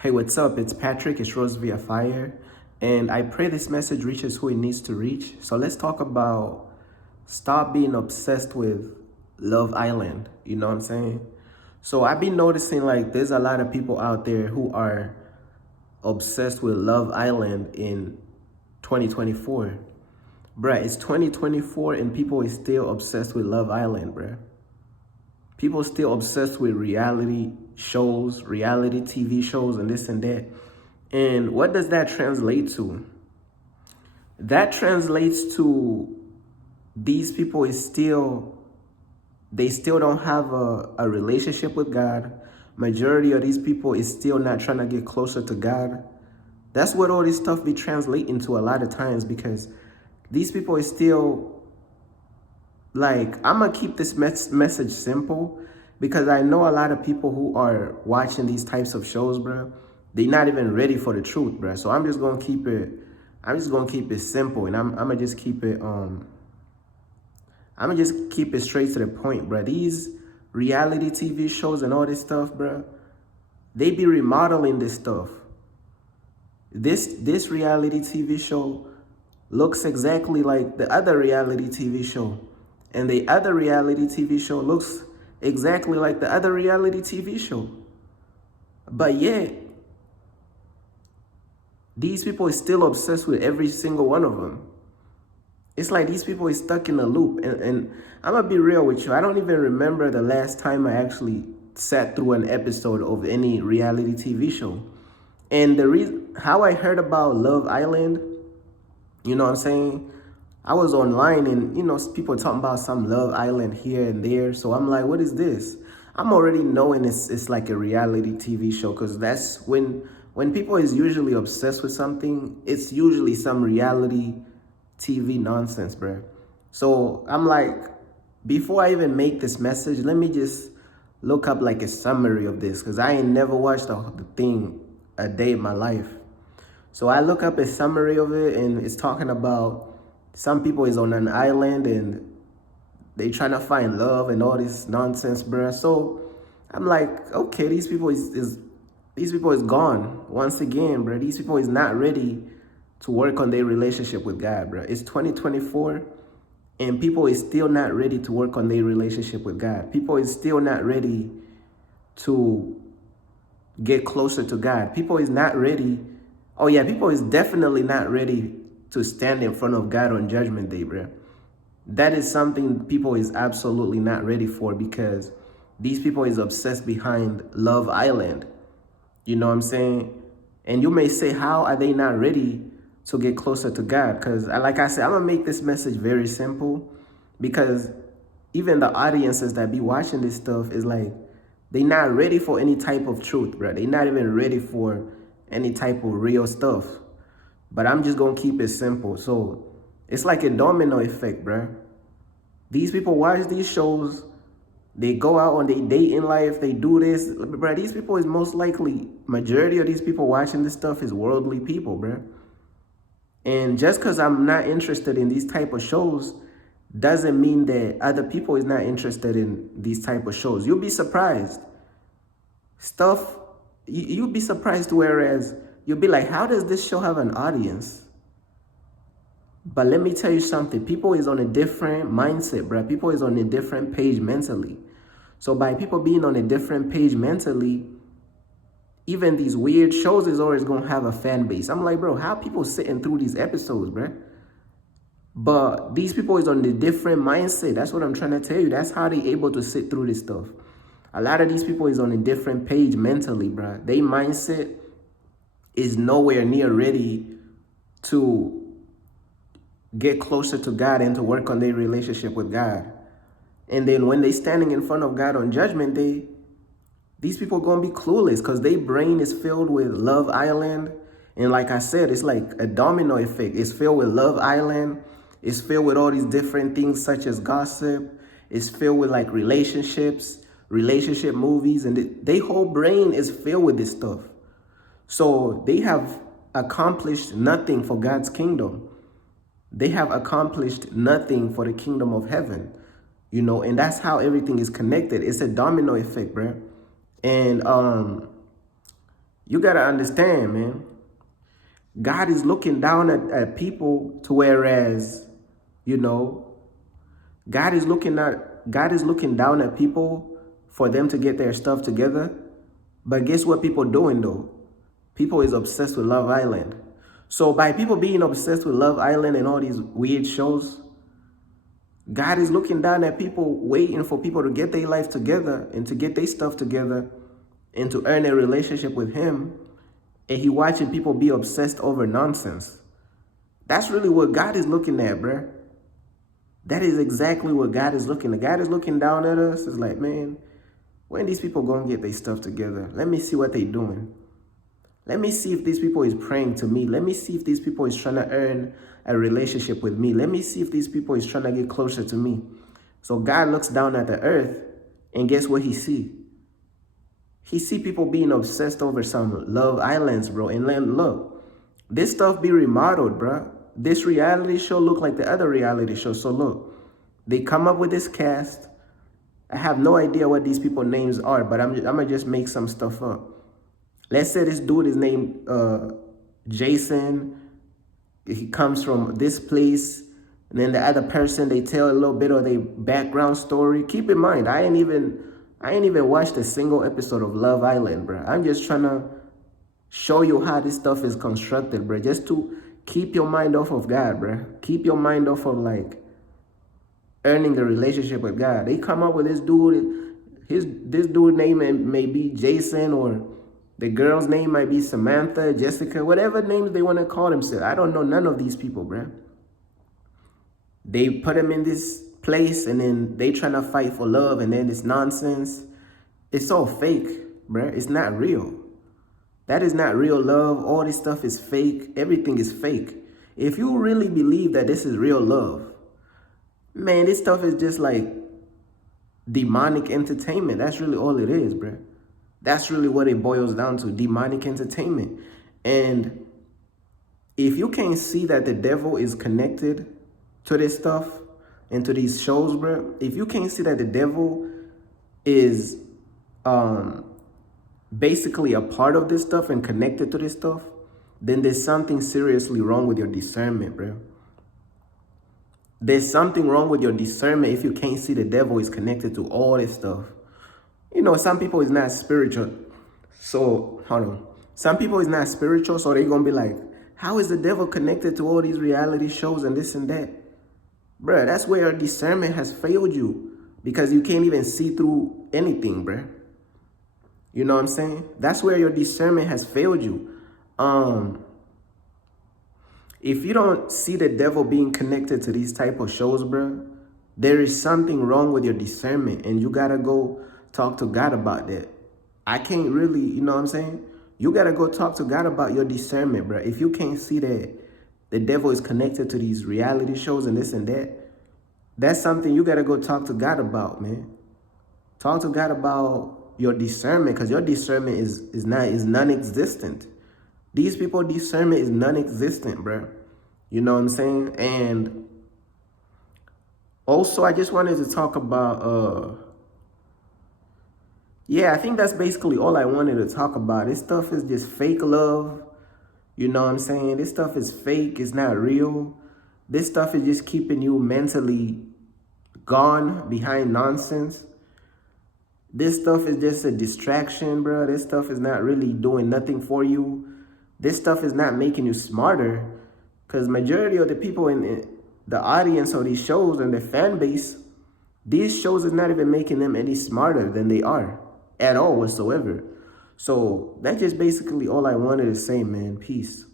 Hey, what's up? It's Patrick. It's Rose via Fire. And I pray this message reaches who it needs to reach. So let's talk about stop being obsessed with Love Island. You know what I'm saying? So I've been noticing like there's a lot of people out there who are obsessed with Love Island in 2024. Bruh, it's 2024 and people is still obsessed with Love Island, bruh. People still obsessed with reality shows, reality TV shows, and this and that. And what does that translate to? That translates to these people is still, they still don't have a relationship with God. Majority of these people is still not trying to get closer to God. That's what all this stuff be translating to a lot of times, because these people is still like, I'm gonna keep this message simple, because I know a lot of people who are watching these types of shows, bro, they not even ready for the truth, bro. So I'm just gonna keep it simple, and I'm gonna just keep it straight to the point, bro. These reality TV shows and all this stuff, bro, they be remodeling this stuff. This reality TV show looks exactly like the other reality TV show. And the other reality TV show looks exactly like the other reality TV show. But yet, these people are still obsessed with every single one of them. It's like these people are stuck in a loop. And I'm going to be real with you. I don't even remember the last time I actually sat through an episode of any reality TV show. And the reason how I heard about Love Island, you know what I'm saying? I was online and, people talking about some Love Island here and there. So I'm like, what is this? I'm already knowing it's like a reality TV show, because that's when people is usually obsessed with something, it's usually some reality TV nonsense, bro. So I'm like, before I even make this message, let me just look up like a summary of this, because I ain't never watched the thing a day in my life. So I look up a summary of it, and it's talking about some people is on an island and they trying to find love and all this nonsense, bruh. So I'm like, okay, these people is gone once again, bruh. These people is not ready to work on their relationship with God, bruh. It's 2024 and people is still not ready to work on their relationship with God. People is still not ready to get closer to God. People is not ready. Oh yeah, people is definitely not ready to stand in front of God on Judgment Day, bro. That is something people is absolutely not ready for, because these people is obsessed behind Love Island. You know what I'm saying? And you may say, how are they not ready to get closer to God? Because like I said, I'm going to make this message very simple, because even the audiences that be watching this stuff is like, they not ready for any type of truth, bro. They not even ready for any type of real stuff. But I'm just going to keep it simple. So it's like a domino effect, bro. These people watch these shows. They go out on their date in life. They do this. Bro, these people is most likely, majority of these people watching this stuff is worldly people, bro. And just because I'm not interested in these type of shows doesn't mean that other people is not interested in these type of shows. You'll be surprised. You'll be surprised, whereas you'll be like, how does this show have an audience? But let me tell you something. People is on a different mindset, bro. People is on a different page mentally. So by people being on a different page mentally, even these weird shows is always going to have a fan base. I'm like, bro, how people sitting through these episodes, bro? But these people is on a different mindset. That's what I'm trying to tell you. That's how they able to sit through this stuff. A lot of these people is on a different page mentally, bro. Their mindset is nowhere near ready to get closer to God and to work on their relationship with God. And then when they standing in front of God on Judgment Day, these people going to be clueless, because their brain is filled with Love Island. And like I said, it's like a domino effect. It's filled with Love Island. It's filled with all these different things such as gossip. It's filled with like relationships, relationship movies, and their whole brain is filled with this stuff. So they have accomplished nothing for God's kingdom. They have accomplished nothing for the kingdom of heaven, and that's how everything is connected. It's a domino effect, bro. And You got to understand, man. God is looking down at people to whereas, you know, God is looking down at people for them to get their stuff together. But guess what people doing though? People is obsessed with Love Island. So by people being obsessed with Love Island and all these weird shows, God is looking down at people waiting for people to get their life together and to get their stuff together and to earn a relationship with him. And he watching people be obsessed over nonsense. That's really what God is looking at, bruh. That is exactly what God is looking at. God is looking down at us. It's like, man, when these people going to get their stuff together? Let me see what they doing. Let me see if these people is praying to me. Let me see if these people is trying to earn a relationship with me. Let me see if these people is trying to get closer to me. So God looks down at the earth and guess what he see? He see people being obsessed over some Love Islands, bro. And then look, this stuff be remodeled, bro. This reality show look like the other reality show. So look, they come up with this cast. I have no idea what these people's names are, but I'm gonna just make some stuff up. Let's say this dude is named Jason. He comes from this place. And then the other person, they tell a little bit of their background story. Keep in mind, I ain't even watched a single episode of Love Island, bro. I'm just trying to show you how this stuff is constructed, bro. Just to keep your mind off of God, bro. Keep your mind off of like earning the relationship with God. They come up with this dude. This dude name may be Jason, or the girl's name might be Samantha, Jessica, whatever names they want to call themselves. I don't know none of these people, bro. They put them in this place and then they trying to fight for love, and then it's nonsense. It's all fake, bro. It's not real. That is not real love. All this stuff is fake. Everything is fake. If you really believe that this is real love, man, this stuff is just like demonic entertainment. That's really all it is, bro. That's really what it boils down to, demonic entertainment. And if you can't see that the devil is connected to this stuff and to these shows, bro, if you can't see that the devil is basically a part of this stuff and connected to this stuff, then there's something seriously wrong with your discernment, bro. There's something wrong with your discernment if you can't see the devil is connected to all this stuff. You know, some people is not spiritual. So, hold on. Some people is not spiritual, so they're going to be like, how is the devil connected to all these reality shows and this and that? Bruh, that's where your discernment has failed you, because you can't even see through anything, bruh. You know what I'm saying? That's where your discernment has failed you. If you don't see the devil being connected to these type of shows, bruh, there is something wrong with your discernment, and you got to go talk to God about that. I can't really, you know what I'm saying? You got to go talk to God about your discernment, bro. If you can't see that the devil is connected to these reality shows and this and that, that's something you got to go talk to God about, man. Talk to God about your discernment, because your discernment is non-existent. These people's discernment is non-existent, bro. You know what I'm saying? And also, I just wanted to talk about, yeah, I think that's basically all I wanted to talk about. This stuff is just fake love. You know what I'm saying? This stuff is fake. It's not real. This stuff is just keeping you mentally gone behind nonsense. This stuff is just a distraction, bro. This stuff is not really doing nothing for you. This stuff is not making you smarter, because majority of the people in the audience of these shows and the fan base, these shows is not even making them any smarter than they are at all whatsoever. So that's just basically all I wanted to say, man. Peace.